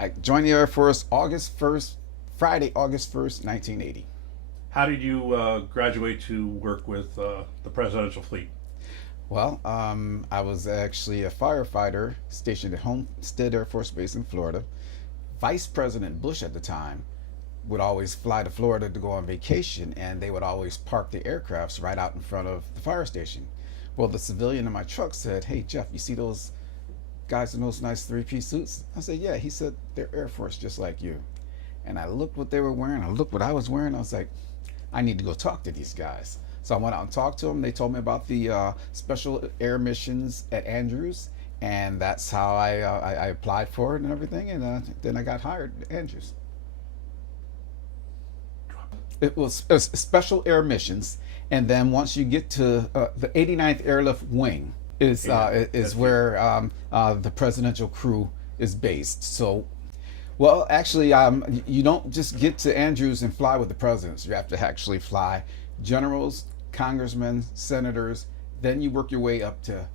I joined the Air Force Friday, August 1st, 1980. How did you graduate to work with the presidential fleet? Well, I was actually a firefighter stationed at Homestead Air Force Base in Florida. Vice President Bush at the time would always fly to Florida to go on vacation, and they would always park the aircrafts right out in front of the fire station. Well, the civilian in my truck said, "Hey, Jeff, you see those guys in those nice three-piece suits?" I said, "Yeah." He said, "They're Air Force just like you." And I looked what they were wearing. I looked what I was wearing. I was like, I need to go talk to these guys. So I went out and talked to them. They told me about the special air missions at Andrews, and that's how I applied for it and everything. And then I got hired at Andrews. It was special air missions, and then once you get to the 89th Airlift Wing is where the presidential crew is based. So, well, actually, you don't just get to Andrews and fly with the presidents. You have to actually fly generals, congressmen, senators. Then you work your way up to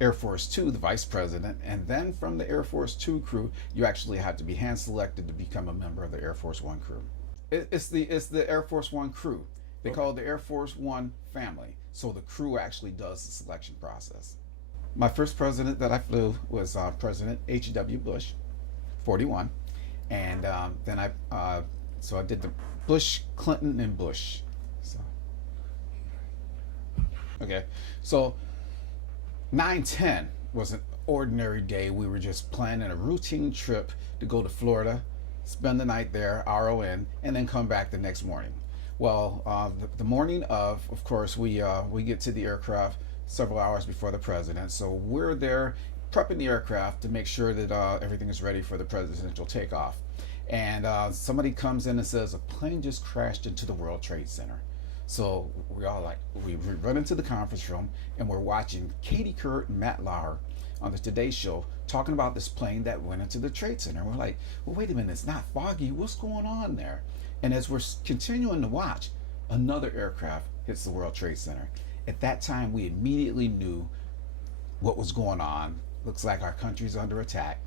Air Force Two, the vice president, and then from the Air Force Two crew, you actually have to be hand selected to become a member of the Air Force One crew. It's the Air Force One crew. They call it the Air Force One family. So the crew actually does the selection process. My first president that I flew was President H.W. Bush, 41, and then so I did the Bush, Clinton, and Bush. So okay, so 9/10 was an ordinary day. We were just planning a routine trip to go to Florida, spend the night there, RON, and then come back the next morning. Well, the morning of course, we get to the aircraft several hours before the president, so we're there prepping the aircraft to make sure that everything is ready for the presidential takeoff. And somebody comes in and says a plane just crashed into the World Trade Center. So we run into the conference room and we're watching Katie Couric and Matt Lauer on the Today Show talking about this plane that went into the Trade Center. And we're like, well, wait a minute, it's not foggy. What's going on there? And as we're continuing to watch, another aircraft hits the World Trade Center. At that time, we immediately knew what was going on. Looks like our country's under attack.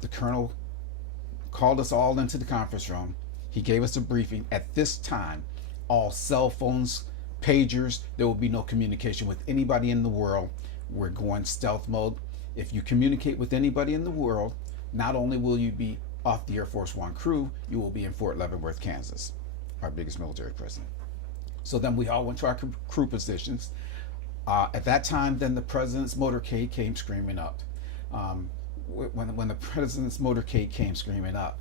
The colonel called us all into the conference room. He gave us a briefing. At this time, all cell phones, pagers, there will be no communication with anybody in the world. We're going stealth mode. If you communicate with anybody in the world, not only will you be off the Air Force One crew, you will be in Fort Leavenworth, Kansas, our biggest military prison. So then we all went to our crew positions. At that time, then the president's motorcade came screaming up. When the president's motorcade came screaming up,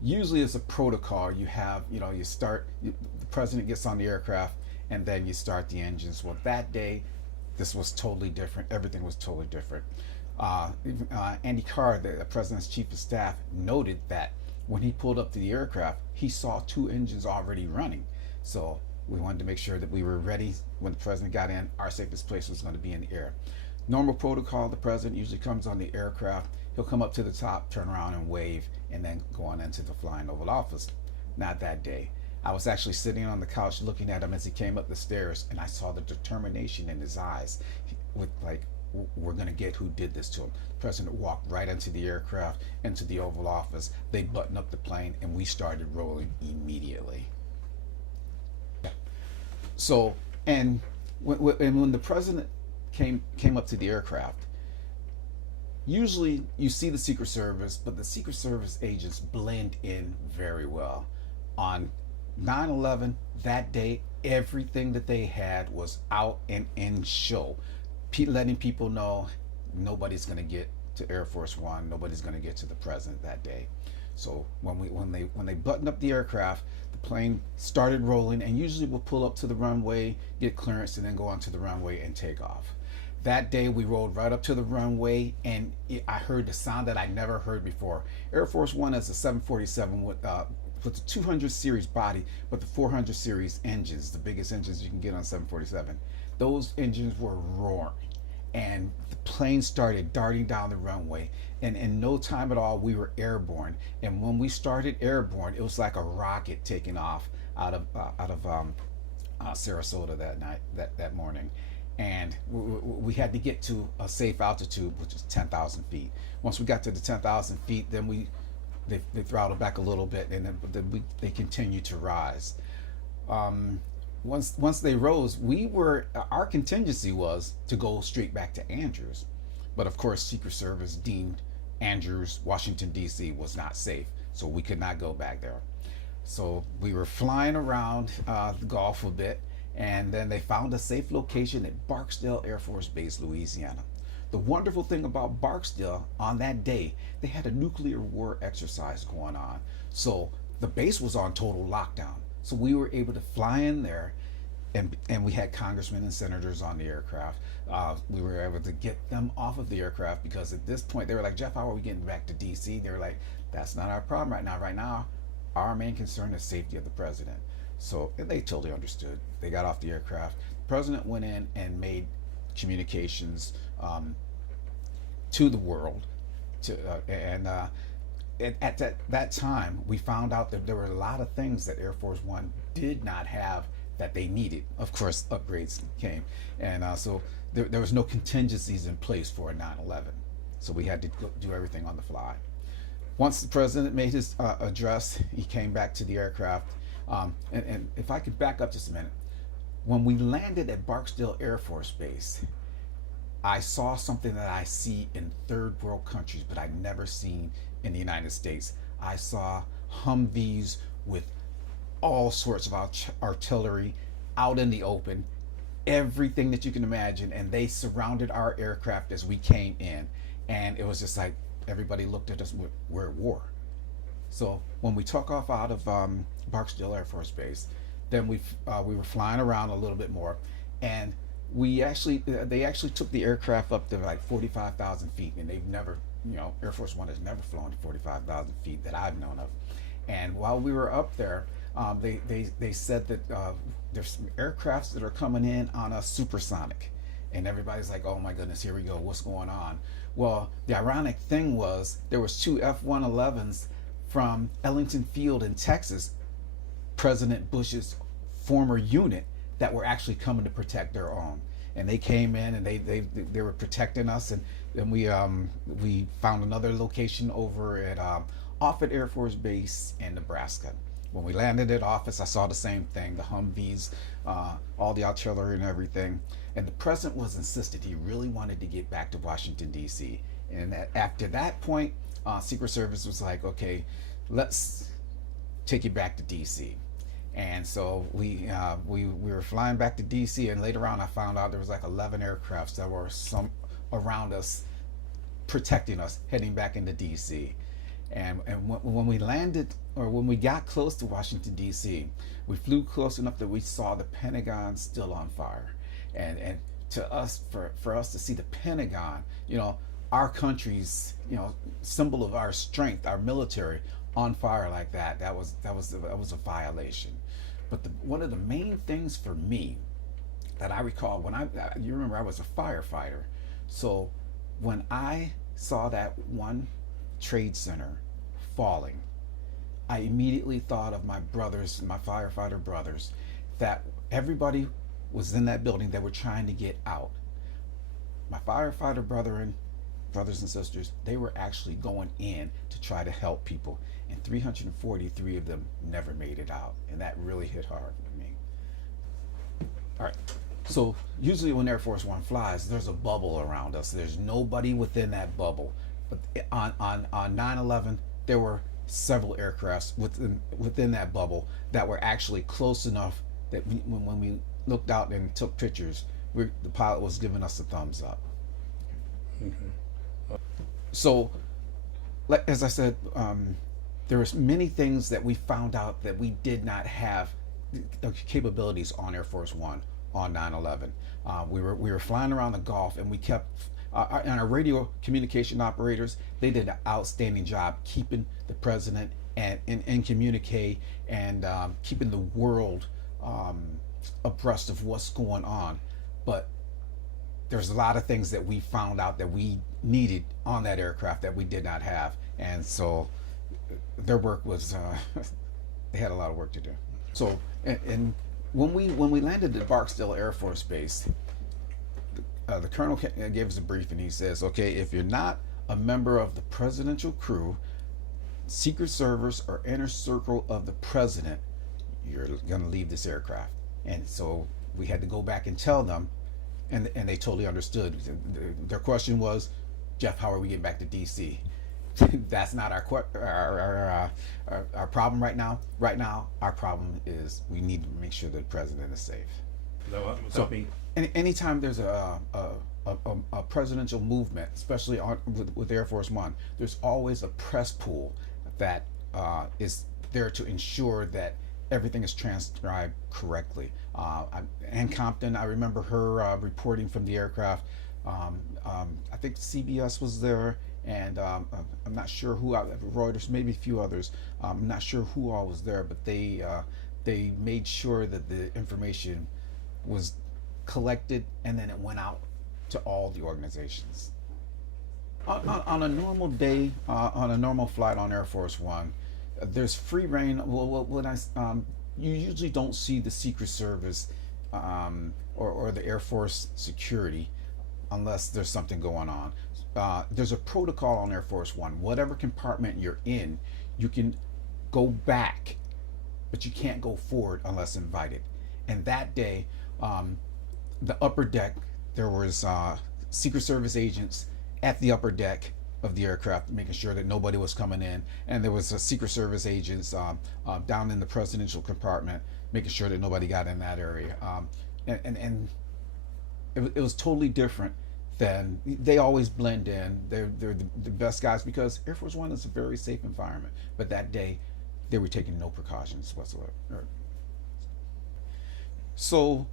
usually it's a protocol. You have, the president gets on the aircraft and then you start the engines. Well, that day, this was totally different. Everything was totally different. Andy Carr, the president's chief of staff, noted that when he pulled up to the aircraft, he saw two engines already running. So we wanted to make sure that we were ready when the president got in. Our safest place was going to be in the air. Normal protocol, the president usually comes on the aircraft. He'll come up to the top, turn around and wave, and then go on into the flying Oval Office. Not that day. I was actually sitting on the couch looking at him as he came up the stairs, and I saw the determination in his eyes with like, we're going to get who did this to him. The president walked right into the aircraft, into the Oval Office. They buttoned up the plane, and we started rolling immediately. So, and when the president came up to the aircraft, usually you see the Secret Service, but the Secret Service agents blend in very well. On 9/11, that day, everything that they had was out and in show, letting people know nobody's going to get to Air Force One, nobody's going to get to the president that day. So when they buttoned up the aircraft, the plane started rolling, and usually we'll pull up to the runway, get clearance, and then go onto the runway and take off. That day we rolled right up to the runway, and I heard the sound that I never heard before. Air Force One is a 747 with the 200 series body, but the 400 series engines, the biggest engines you can get on 747. Those engines were roaring, and the plane started darting down the runway, and in no time at all we were airborne. And when we started airborne, it was like a rocket taking off out of Sarasota that morning. And we had to get to a safe altitude, which is 10,000 feet. Once we got to the 10,000 feet, then we they throttled back a little bit, and then they continued to rise. Um, once they rose, our contingency was to go straight back to Andrews, but of course, Secret Service deemed Andrews, Washington D.C. was not safe, so we could not go back there. So we were flying around the Gulf a bit, and then they found a safe location at Barksdale Air Force Base, Louisiana. The wonderful thing about Barksdale, on that day, they had a nuclear war exercise going on. So the base was on total lockdown. So we were able to fly in there, and we had congressmen and senators on the aircraft. We were able to get them off of the aircraft because at this point they were like, Jeff, how are we getting back to DC? They were like, that's not our problem right now. Right now, our main concern is safety of the president. So they totally understood. They got off the aircraft. The president went in and made communications to the world. At that time, we found out that there were a lot of things that Air Force One did not have that they needed. Of course, upgrades came. And so there was no contingencies in place for a 9/11. So we had to do everything on the fly. Once the president made his address, he came back to the aircraft. And if I could back up just a minute, when we landed at Barksdale Air Force Base, I saw something that I see in third world countries, but I'd never seen in the United States. I saw Humvees with all sorts of artillery out in the open, everything that you can imagine, and they surrounded our aircraft as we came in. And it was just like everybody looked at us, we're at war. So when we took off out of Barksdale Air Force Base, then we were flying around a little bit more, and they actually took the aircraft up to like 45,000 feet, and they've never, Air Force One has never flown to 45,000 feet that I've known of. And while we were up there, they said that there's some aircrafts that are coming in on a supersonic, and everybody's like, oh my goodness, here we go, what's going on? Well, the ironic thing was there was two F-111s from Ellington Field in Texas, President Bush's former unit, that were actually coming to protect their own. And they came in and they were protecting us, and then we found another location over at Offutt Air Force Base in Nebraska. When we landed at Offutt, I saw the same thing, the Humvees, all the artillery and everything. And the president was insistent. He really wanted to get back to Washington, D.C. And after that point, Secret Service was like, okay, let's take you back to D.C. And so we were flying back to D.C. And later on, I found out there was like 11 aircrafts that were around us, protecting us, heading back into D.C. And when we landed, or when we got close to Washington, D.C., we flew close enough that we saw the Pentagon still on fire. And to us, for us to see the Pentagon, our country's, symbol of our strength, our military, on fire like that was a violation. But one of the main things for me that I recall you remember I was a firefighter, so when I saw that one trade center falling, I immediately thought of my brothers, my firefighter brothers, that everybody was in that building that were trying to get out. My firefighter brothers and sisters, they were actually going in to try to help people, and 343 of them never made it out, and that really hit hard with me. All right, so usually when Air Force One flies, there's a bubble around us. There's nobody within that bubble. But on 9/11, there were several aircrafts within that bubble that were actually close enough that when we looked out and took pictures, the pilot was giving us a thumbs up. Okay. So, as I said, there was many things that we found out that we did not have the capabilities on Air Force One on 9/11. We were flying around the Gulf, and we kept and our radio communication operators, they did an outstanding job keeping the president and communicate and keeping the world abreast of what's going on. But there's a lot of things that we found out that we needed on that aircraft that we did not have, and so their work was they had a lot of work to do. So and when we landed at Barksdale Air Force Base, the colonel gave us a brief, and he says, okay, if you're not a member of the presidential crew, Secret Service or inner circle of the president, you're going to leave this aircraft. And so we had to go back and tell them, and they totally understood. Their question was, Jeff, how are we getting back to DC? That's not our problem right now. Right now, our problem is we need to make sure that the president is safe. So, anytime there's a presidential movement, especially with Air Force One, there's always a press pool that is there to ensure that everything is transcribed correctly. Ann Compton, I remember her reporting from the aircraft. I think CBS was there, and I'm not sure who, Reuters, maybe a few others. I'm not sure who all was there, but they made sure that the information was collected and then it went out to all the organizations. On a normal day, on a normal flight on Air Force One, there's free reign. You usually don't see the Secret Service or the Air Force security unless there's something going on. There's a protocol on Air Force One. Whatever compartment you're in, you can go back, but you can't go forward unless invited. And that day, the upper deck, there was Secret Service agents at the upper deck of the aircraft, making sure that nobody was coming in, and there was a Secret Service agents down in the presidential compartment, making sure that nobody got in that area. And it was totally different than, they always blend in. They're the best guys because Air Force One is a very safe environment. But that day, they were taking no precautions whatsoever. So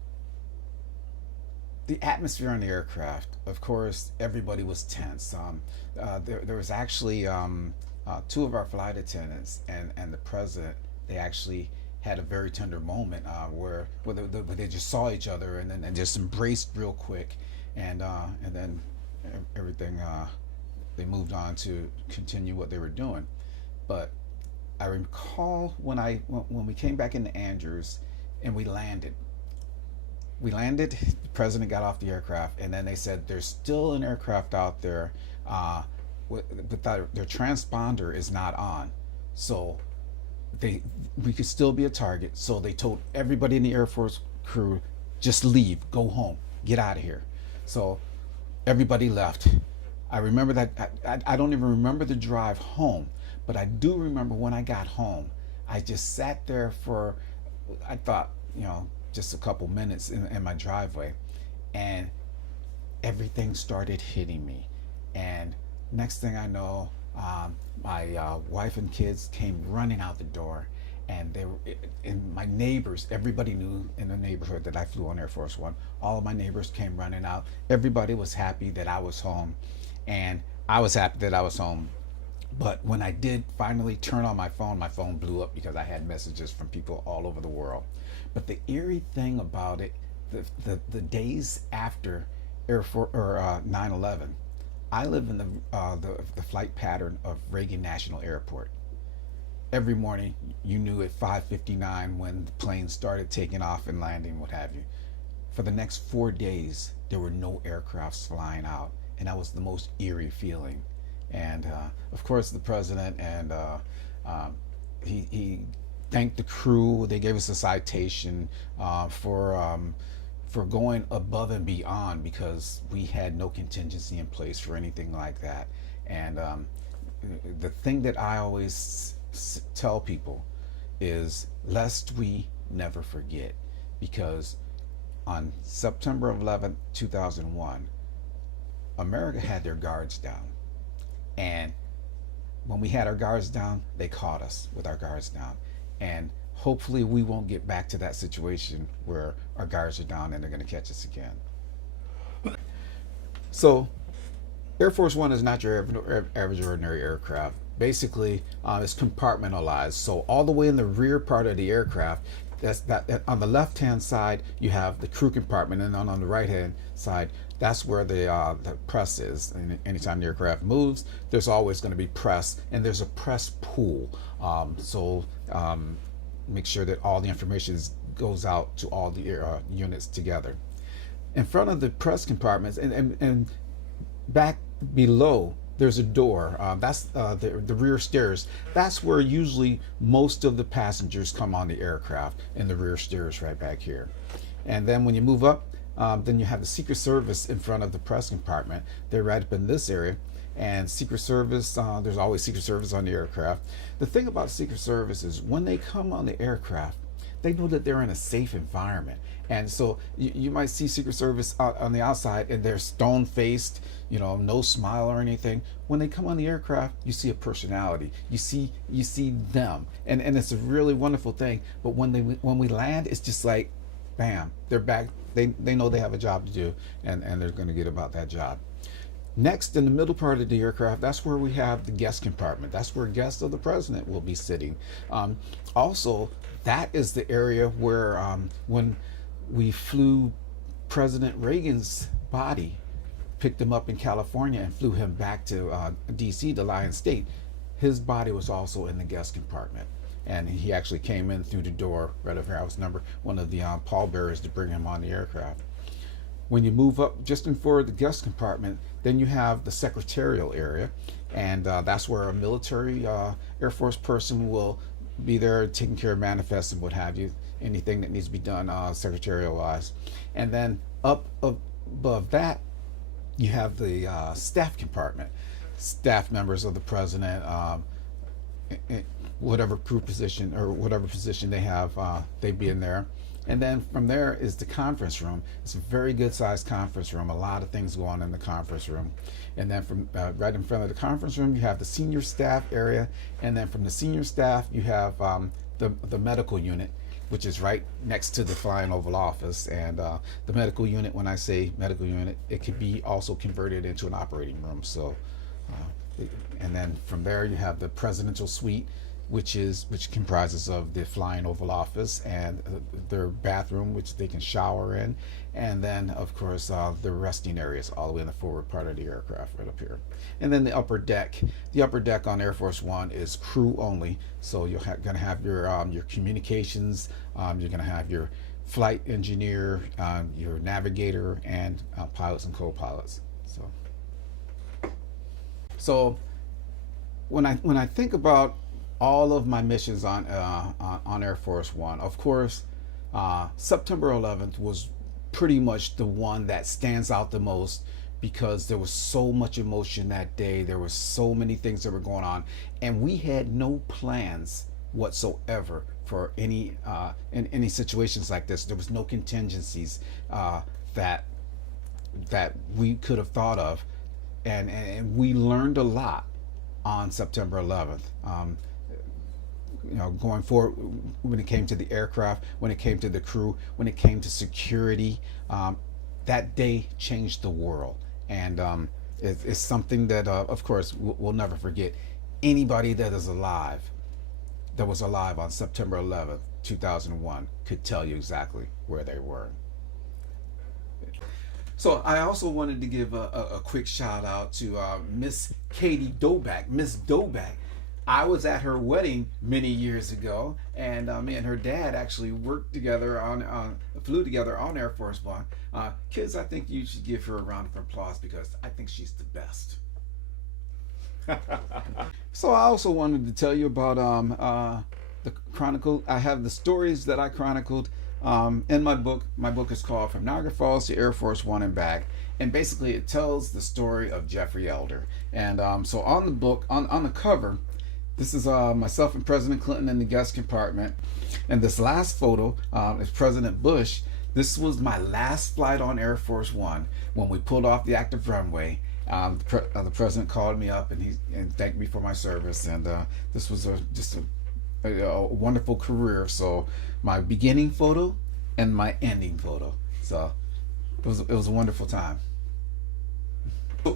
the atmosphere on the aircraft, of course, everybody was tense. There was actually two of our flight attendants and the president. They actually had a very tender moment where they just saw each other and just embraced real quick, and then everything, they moved on to continue what they were doing. But I recall when we came back into Andrews and we landed. The president got off the aircraft, and then they said there's still an aircraft out there, but their transponder is not on, so we could still be a target. So they told everybody in the Air Force crew, just leave, go home, get out of here. So everybody left. I remember that. I don't even remember the drive home, but I do remember when I got home, I just sat there for, I thought, just a couple minutes in my driveway, and everything started hitting me. And next thing I know, my wife and kids came running out the door, and my neighbors, everybody knew in the neighborhood that I flew on Air Force One. All of my neighbors came running out. Everybody was happy that I was home, and I was happy that I was home. But when I did finally turn on my phone blew up because I had messages from people all over the world. But the eerie thing about it, the days after Air Force or 9/11, I live in the flight pattern of Reagan National Airport. Every morning, you knew at 5:59 when the planes started taking off and landing, what have you. For the next 4 days, there were no aircrafts flying out, and that was the most eerie feeling. And of course, the president and he thanked the crew. They gave us a citation for going above and beyond because we had no contingency in place for anything like that. And the thing that I always tell people is, lest we never forget, because on September 11th, 2001, America had their guards down. And when we had our guards down, they caught us with our guards down. And hopefully we won't get back to that situation where our guards are down and they're going to catch us again. So Air Force One is not your average ordinary aircraft. Basically, it's compartmentalized. So all the way in the rear part of the aircraft, that on the left-hand side, you have the crew compartment, and on the right-hand side, that's where the press is. And anytime the aircraft moves, there's always going to be press, and there's a press pool. So make sure that all the information goes out to all the units together. In front of the press compartments and back below there's a door. That's the rear stairs. That's where usually most of the passengers come on the aircraft, in the rear stairs right back here. And then when you move up, then you have the Secret Service in front of the press compartment. They're right up in this area. And Secret Service, there's always Secret Service on the aircraft. The thing about Secret Service is when they come on the aircraft, they know that they're in a safe environment. And so you might see Secret Service out on the outside and they're stone faced, no smile or anything. When they come on the aircraft, you see a personality. You see them. And it's a really wonderful thing. But when we land, it's just like, bam, they're back. They know they have a job to do, and they're going to get about that job. Next, in the middle part of the aircraft, that's where we have the guest compartment. That's where guests of the president will be sitting. Also, that is the area where when we flew President Reagan's body, picked him up in California and flew him back to DC, to Lion State, his body was also in the guest compartment. And he actually came in through the door right over here. I was one of the pallbearers to bring him on the aircraft. When you move up just in for the guest compartment, then you have the secretarial area, and that's where a military Air Force person will be there taking care of manifests and what have you, anything that needs to be done secretarial wise. And then up above that, you have the staff compartment, staff members of the president, whatever crew position or whatever position they have, they'd be in there. And then from there is the conference room. It's a very good sized conference room. A lot of things go on in the conference room. And then from right in front of the conference room, you have the senior staff area. And then from the senior staff, you have the medical unit, which is right next to the Flying Oval Office. And the medical unit, when I say medical unit, it could be also converted into an operating room. So, and then from there, you have the presidential suite, which comprises of the Flying Oval Office and their bathroom, which they can shower in, and then of course the resting areas all the way in the forward part of the aircraft right up here. And then the upper deck. The upper deck on Air Force One is crew only, so you're gonna have your communications, you're gonna have your flight engineer, your navigator, and pilots and co-pilots. So when I think about all of my missions on Air Force One, of course, September 11th was pretty much the one that stands out the most, because there was so much emotion that day. There were so many things that were going on, and we had no plans whatsoever for any in any situations like this. There was no contingencies that we could have thought of, and we learned a lot on September 11th. Going forward, when it came to the aircraft, when it came to the crew, when it came to security, that day changed the world. And it's something that, of course, we'll never forget. Anybody that was alive on September 11th, 2001, could tell you exactly where they were. So I also wanted to give a quick shout out to Miss Katie Doback. Miss Doback, I was at her wedding many years ago, and me and her dad actually worked together flew together on Air Force One. Kids, I think you should give her a round of applause, because I think she's the best. So I also wanted to tell you about the Chronicle. I have the stories that I chronicled in my book. My book is called From Niagara Falls to Air Force One and Back, and basically it tells the story of Jeffrey Elder. And so on the book, on the cover, this is myself and President Clinton in the guest compartment. And this last photo is President Bush. This was my last flight on Air Force One when we pulled off the active runway. The president called me up and thanked me for my service. And this was just a wonderful career. So my beginning photo and my ending photo. So it was a wonderful time.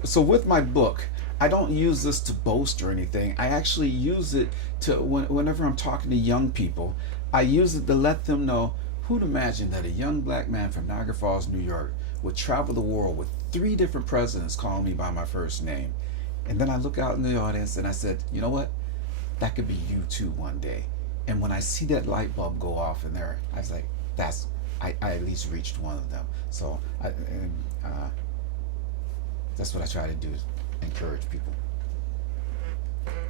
So with my book, I don't use this to boast or anything. I actually use it to, whenever I'm talking to young people, I use it to let them know, who'd imagine that a young black man from Niagara Falls, New York, would travel the world with 3 different presidents calling me by my first name. And then I look out in the audience and I said, you know what? That could be you too one day. And when I see that light bulb go off in there, I was like, I at least reached one of them. So that's what I try to do, is encourage people.